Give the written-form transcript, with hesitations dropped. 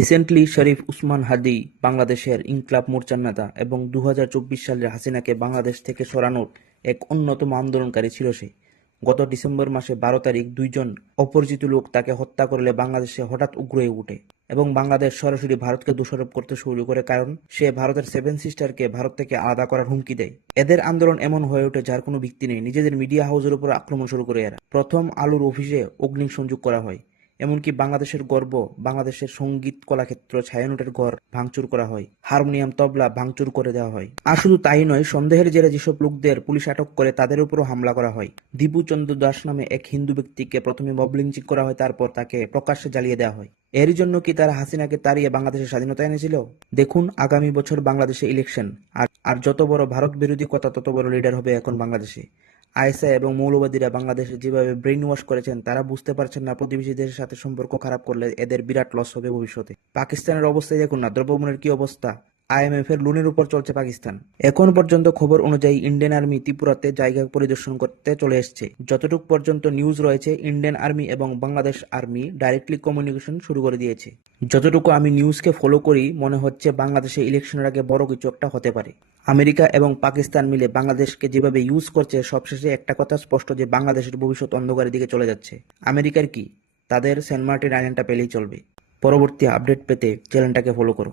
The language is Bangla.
রিসেন্টলি শরীফ উসমান হাদি বাংলাদেশের ইনকিলাব মোর্চার নেতা এবং 2024 সালে হাসিনাকে বাংলাদেশ থেকে সরানোর এক অন্যতম আন্দোলনকারী ছিল সে। গত ডিসেম্বর মাসে 12 তারিখ দুইজন অপরিচিত লোক তাকে হত্যা করলে বাংলাদেশে হঠাৎ উগ্র হয়ে ওঠে এবং বাংলাদেশ সরাসরি ভারতকে দোষারোপ করতে শুরু করে, কারণ সে ভারতের সেভেন সিস্টারকে ভারত থেকে আলাদা করার হুমকি দেয়। এদের আন্দোলন এমন হয়ে ওঠে যার কোনো ভিত্তি নেই। নিজেদের মিডিয়া হাউসের উপর আক্রমণ শুরু করে এরা। প্রথম আলোর অফিসে অগ্নিসংযোগ করা হয়, এমনকি বাংলাদেশের গর্ব বাংলাদেশের সঙ্গীত কলাক্ষেত্র ছায়ানটের ঘর ভাঙচুর করা হয়, হারমোনিয়াম তবলা ভাঙচুর করে দেওয়া হয়। আর শুধু তাই নয়, সন্দেহের জেরে যেসব লোকদের পুলিশ আটক করে তাদের উপরও হামলা করা হয়। দীপু চন্দ্র দাস নামে এক হিন্দু ব্যক্তিকে প্রথমে মব লিঞ্চিং করা হয়, তারপর তাকে প্রকাশ্যে জ্বালিয়ে দেওয়া হয়। এর জন্য কি তারা হাসিনাকে তাড়িয়ে বাংলাদেশের স্বাধীনতা এনেছিল? দেখুন, আগামী বছর বাংলাদেশে ইলেকশন, আর যত বড় ভারত বিরোধী কথা তত বড় লিডার হবে এখন বাংলাদেশে। আইএসআই এবং মৌলবাদীরা বাংলাদেশে যেভাবে ব্রেইন ওয়াশ করেছেন, তারা বুঝতে পারছেন না প্রতিবেশী দেশের সাথে সম্পর্ক খারাপ করলে এদের বিরাট লস হবে ভবিষ্যতে। পাকিস্তানের অবস্থায় দেখুন না, দ্রব্যমূল্যের কি অবস্থা। আইএমএফ এর লোনের উপর চলছে পাকিস্তান। এখন পর্যন্ত খবর অনুযায়ী ইন্ডিয়ান আর্মি ত্রিপুরাতে জায়গা পরিদর্শন করতে চলে এসছে। যতটুকু পর্যন্ত নিউজ রয়েছে, ইন্ডিয়ান আর্মি এবং বাংলাদেশ আর্মি ডাইরেক্টলি কমিউনিকেশন শুরু করে দিয়েছে। যতটুকু আমি নিউজকে ফলো করি, মনে হচ্ছে বাংলাদেশে ইলেকশনের আগে বড় কিছু একটা হতে পারে। আমেরিকা এবং পাকিস্তান মিলে বাংলাদেশকে যেভাবে ইউজ করছে, সবশেষে একটা কথা স্পষ্ট যে বাংলাদেশের ভবিষ্যৎ অন্ধকারের দিকে চলে যাচ্ছে। আমেরিকার কি, তাদের সেন্ট মার্টিন আইল্যান্ডটা পেলেই চলবে। পরবর্তী আপডেট পেতে চ্যানেলটাকে ফলো করো।